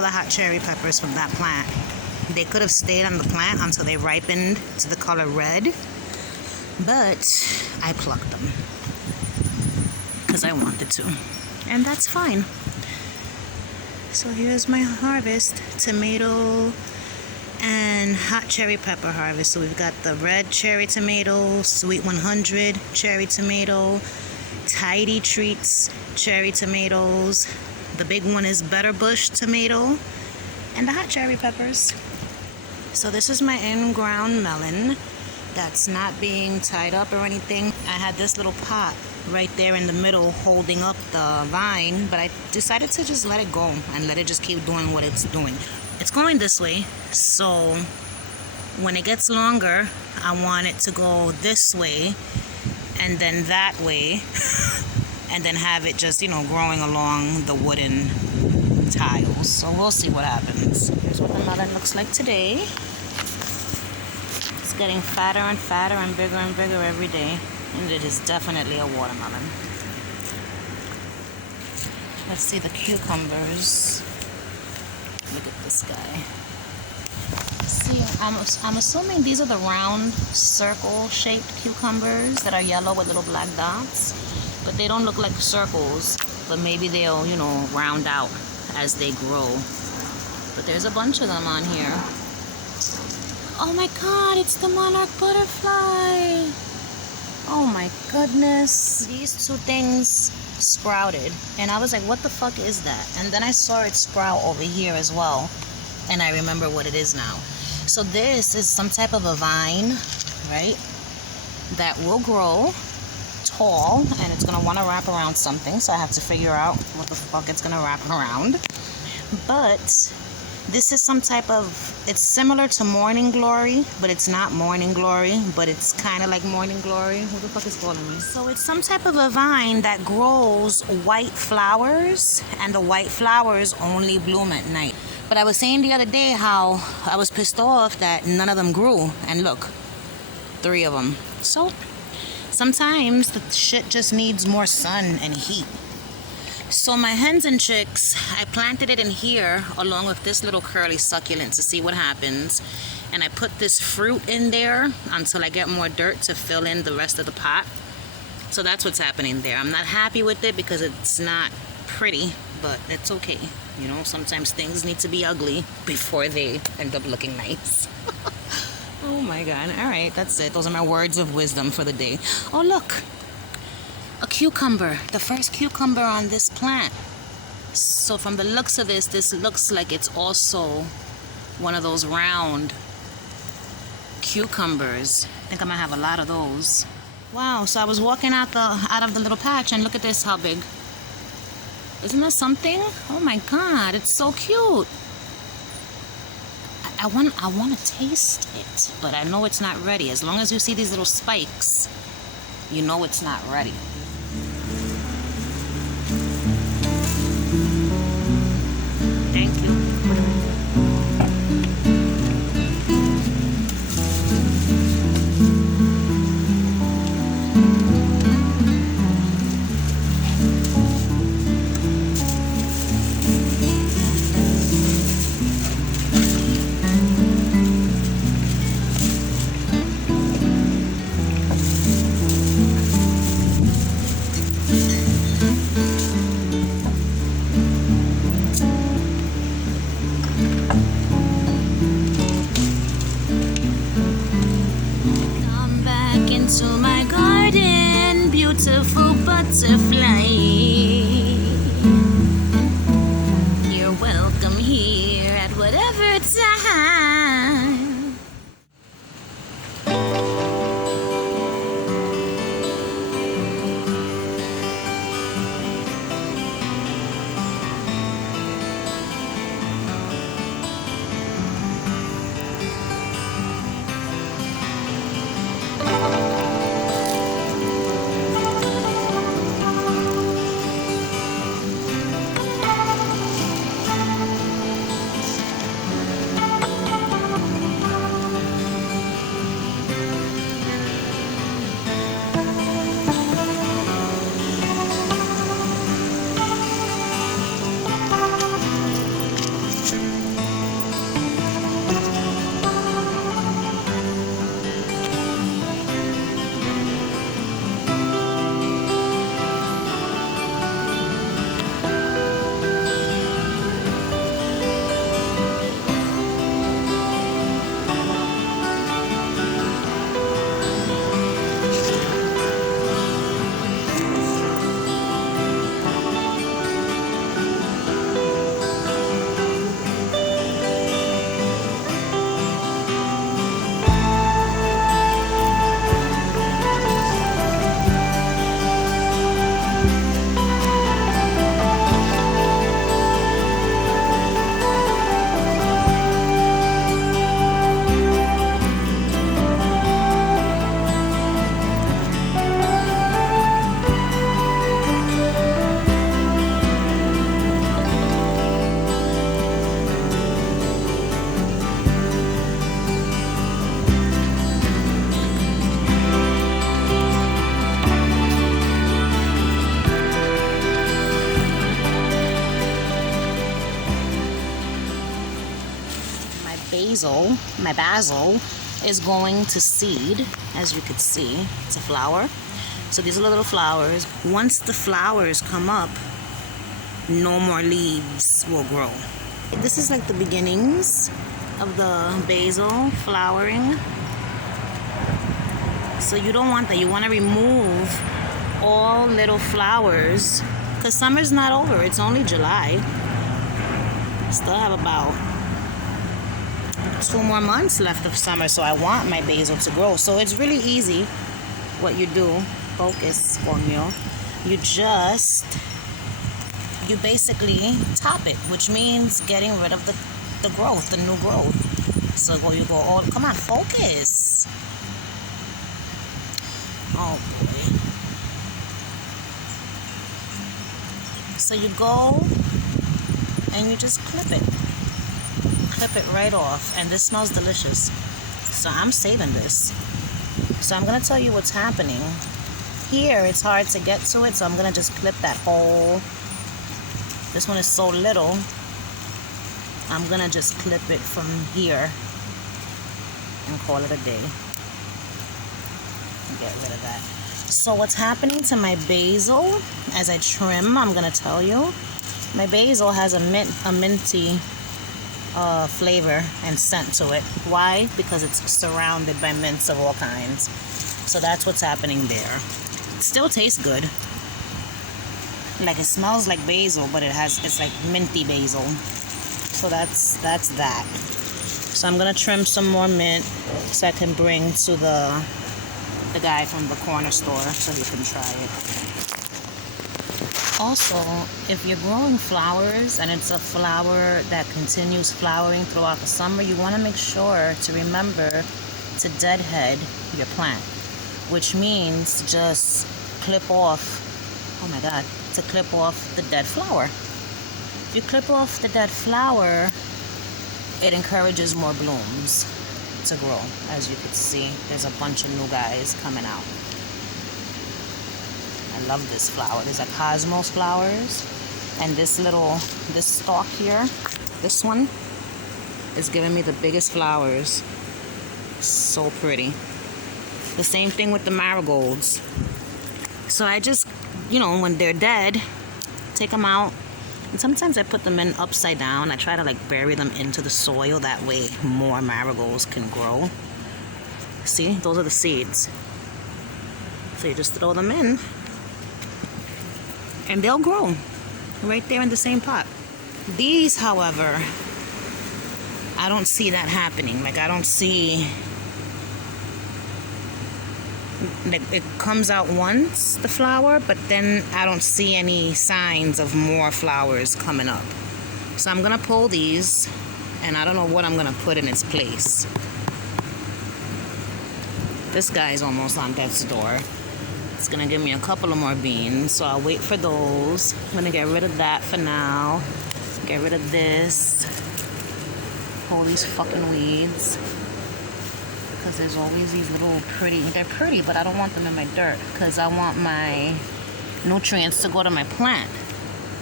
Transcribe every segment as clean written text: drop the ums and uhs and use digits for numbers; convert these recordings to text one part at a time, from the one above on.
all the hot cherry peppers from that plant. They could have stayed on the plant until they ripened to the color red, but I plucked them because I wanted to, and that's fine. So here's my harvest: tomato and hot cherry pepper harvest. So we've got the red cherry tomato, sweet 100 cherry tomato, tidy treats cherry tomatoes. The big one is Better Bush tomato, and the hot cherry peppers. So this is my in-ground melon that's not being tied up or anything. I had this little pot right there in the middle holding up the vine, but I decided to just let it go and let it just keep doing what it's doing. It's going this way, so when it gets longer, I want it to go this way and then that way, and then have it just, growing along the wooden tiles. So we'll see what happens. Here's what the melon looks like today. It's getting fatter and fatter and bigger every day, and it is definitely a watermelon. Let's see the cucumbers. Look at this guy. See, I'm assuming these are the round circle-shaped cucumbers that are yellow with little black dots, but they don't look like circles. But maybe they'll, round out as they grow. But there's a bunch of them on here. Oh my God, it's the Monarch Butterfly. Oh my goodness. These two things sprouted, and I was like, what the fuck is that? And then I saw it sprout over here as well, and I remember what it is now. So this is some type of a vine, right, that will grow tall, and it's gonna want to wrap around something, so I have to figure out what the fuck it's gonna wrap around. But this is some type of, it's similar to morning glory, but it's not morning glory, but it's kind of like morning glory. Who the fuck is calling me? So it's some type of a vine that grows white flowers, and the white flowers only bloom at night. But I was saying the other day how I was pissed off that none of them grew, and look, 3 of them. So sometimes the shit just needs more sun and heat. So my hens and chicks, I planted it in here along with this little curly succulent to see what happens. And I put this fruit in there until I get more dirt to fill in the rest of the pot. So that's what's happening there. I'm not happy with it because it's not pretty, but it's okay. Sometimes things need to be ugly before they end up looking nice. Oh my God. All right, that's it. Those are my words of wisdom for the day. Oh, look. A cucumber. The first cucumber on this plant. So from the looks of this looks like it's also one of those round cucumbers. I think I might have a lot of those. Wow, so I was walking out of the little patch, and look at this, how big. Isn't that something? Oh my God, it's so cute. I want to taste it, but I know it's not ready. As long as you see these little spikes, you know it's not ready. Thank you. To my garden, beautiful butterfly. You're welcome here at whatever time. basil, is going to seed. As you can see, it's a flower. So these are the little flowers. Once the flowers come up, no more leaves will grow. This is like the beginnings of the basil flowering. So you don't want that. You want to remove all little flowers because summer's not over. It's only July. Still have about 2 more months left of summer, so I want my basil to grow. So it's really easy what you do. Focus, coño. You basically top it, which means getting rid of the growth, the new growth. So you go all, come on, focus. Oh boy. So you go and you just clip it right off, and this smells delicious. So I'm saving this. So I'm gonna tell you what's happening. Here it's hard to get to it, so I'm gonna just clip that whole. This one is so little, I'm gonna just clip it from here and call it a day. Get rid of that. So what's happening to my basil as I trim, I'm gonna tell you. My basil has a minty flavor and scent to it. Why? Because it's surrounded by mints of all kinds. So that's what's happening there. It still tastes good. Like it smells like basil, but it's like minty basil. So that's that. So I'm gonna trim some more mint so I can bring to the guy from the corner store so he can try it. Also, if you're growing flowers and it's a flower that continues flowering throughout the summer, you want to make sure to remember to deadhead your plant, which means to just clip off, oh my god, to clip off the dead flower. If you clip off the dead flower, it encourages more blooms to grow. As you can see, there's a bunch of new guys coming out. I love this flower. These are cosmos flowers, and this stalk here, this one is giving me the biggest flowers. So pretty. The same thing with the marigolds. So I just, when they're dead, take them out, and sometimes I put them in upside down. I try to like bury them into the soil, that way more marigolds can grow. See, those are the seeds. So you just throw them in and they'll grow right there in the same pot. These, however, I don't see that happening. Like I don't see, like it comes out once, the flower, but then I don't see any signs of more flowers coming up. So I'm gonna pull these, and I don't know what I'm gonna put in its place. This guy's almost on death's door. It's gonna give me a couple of more beans, so I'll wait for those. I'm gonna get rid of that for now. Get rid of this. All these fucking weeds. Because there's always these little they're pretty, but I don't want them in my dirt because I want my nutrients to go to my plant,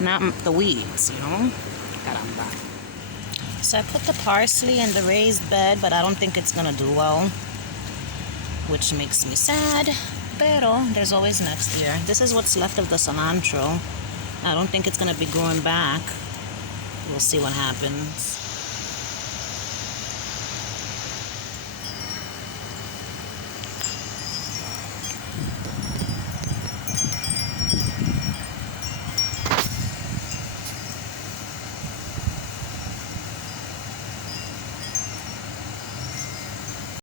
not the weeds, Caramba. So I put the parsley in the raised bed, but I don't think it's gonna do well, which makes me sad. Pero there's always next year. This is what's left of the cilantro. I don't think it's gonna be growing back. We'll see what happens.